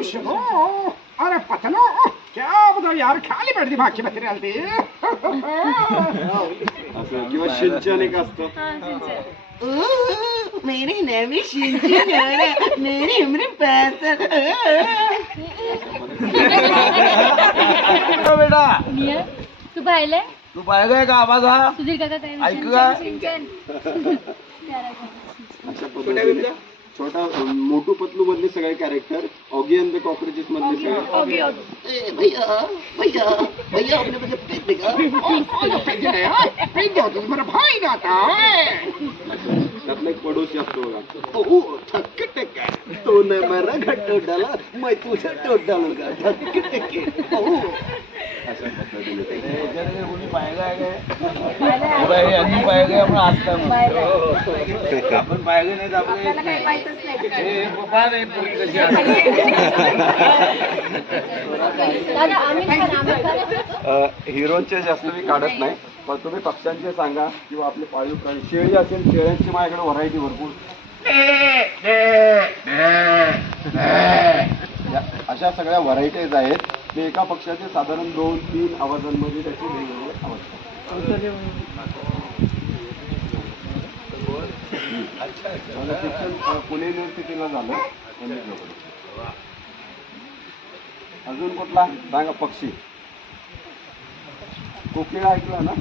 खुशबू, अरे पतलो, क्या बताओ यार, खाली बैठ दिमाग की बत्ती डालती असं किंवा सिंचन एक असतं. मेरी नवी सिंचन मेरी उम्र 65. बेटा तू पाहिलंय? तू पाहिलंय का आवाज हा? सुधीर काका काय ऐक का? अशा पद्धतीने छोटा मोटू पतलू मधले सगळे character, Oggy and the cockroaches मधले सगळे. भैया भैया भैया अपने मुझे पेट देगा. पेट दो तुम, मेरा भाई नाता त्यातला एक पडोशी असतो बघा. ओह थक टक तो न मेरा घट्टो डाला मैं तुझे टोट डालूंगा. थक टक ओह अशा पद्धतीने ते कोणी पाहिलंय काय? यांनी पाहिलंय आपण आज आपण पाहिलं नाही हिरोचे जास्त मी काढत नाही, पण तुम्ही पक्ष्यांचे सांगा किंवा आपले पाळीव प्राणी, शेळी असेल, शेळ्यांची माझ्याकडे व्हरायटी भरपूर. अशा सगळ्या व्हरायटीज आहेत. मी एका पक्षाचे साधारण 2-3 आवाजांमध्ये त्याचे वेगवेगळे आवाज. शिक्षण पुणे युनिव्हर्सिटीला झालं. अजून कुठला सांगा पक्षी? कोकिळा ऐकला ना?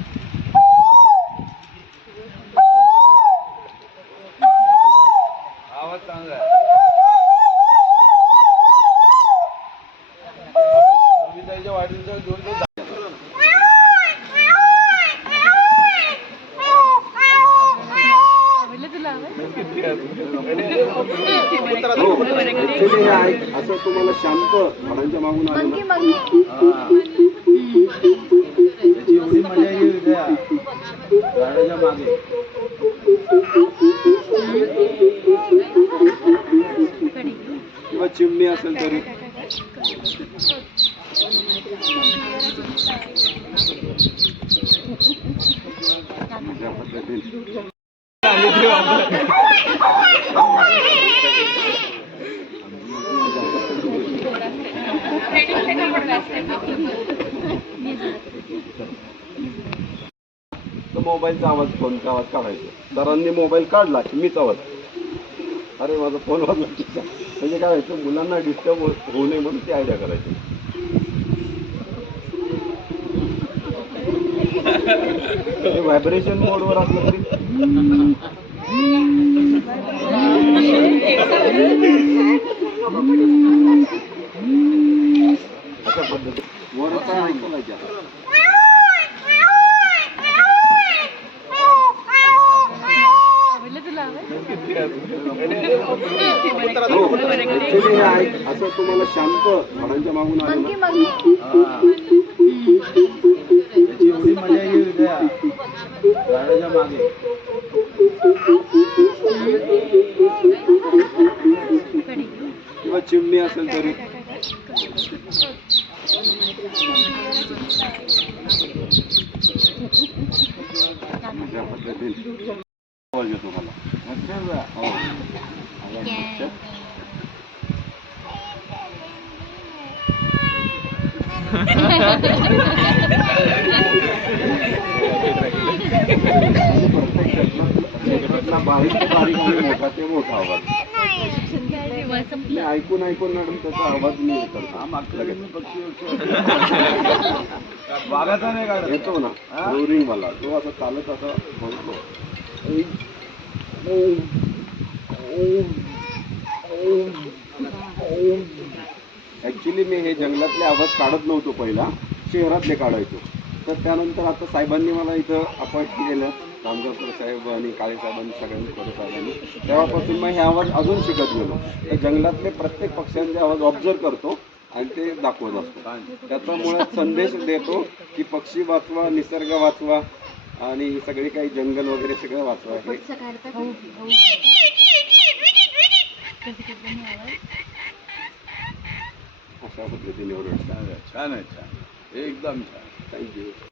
आवाज चांगला आहे. त्याच्या वाढीचा 2 असं तुम्हाला शांत झाडांच्या मागून आलं त्याची एवढी मजा येईल त्या झाडाच्या मागे. किंवा चिमणी असेल तरी अशा पद्धतीने मोबाईलचा आवाज, फोनचा आवाज काढायचा. सरांनी मोबाईल काढला की मीच आवाज, अरे माझा फोन वाजला. म्हणजे काय व्हायचं, मुलांना डिस्टर्ब होऊ नये म्हणून ती आयडिया करायची. व्हायब्रेशन मोडवर असलं तरी अशा पद्धती वरचा ऐकवायच्या. असं तुम्हाला शांत झाडांच्या मागून आलं ना, त्याची एवढी मजा येईल त्या झाडाच्या मागे. किंवा चिमणी असेल तरी अशा पद्धतीने आवाज येतो मला. बारीक मोठा ते मोठा आवाज ऐकून ऐकून मॅडम त्याचा आवाज मी वाघाचा नाही काढ येतो ना रोरिंग मला. तो असं चालत असा म्हणतो. ऍक्च्युली मी हे जंगलातले आवाज काढत नव्हतो, पहिला शहरातले काढायचो. तर त्यानंतर आता साहेबांनी मला इथं अपॉइंट केलं, रामगावकर साहेब आणि काळे साहेबांनी, सगळ्यांनी खोडे साहेबांनी. तेव्हापासून मग हे आवाज अजून शिकत गेलो. तर जंगलातले प्रत्येक पक्ष्यांचे आवाज ऑब्झर्व करतो आणि ते दाखवत असतो. त्याच्यामुळे संदेश देतो की पक्षी वाचवा, निसर्ग वाचवा आणि सगळे काही जंगल वगैरे सगळं वाचवा. अशा पद्धतीने छान आहे, छान, एकदम छान. थँक्यू.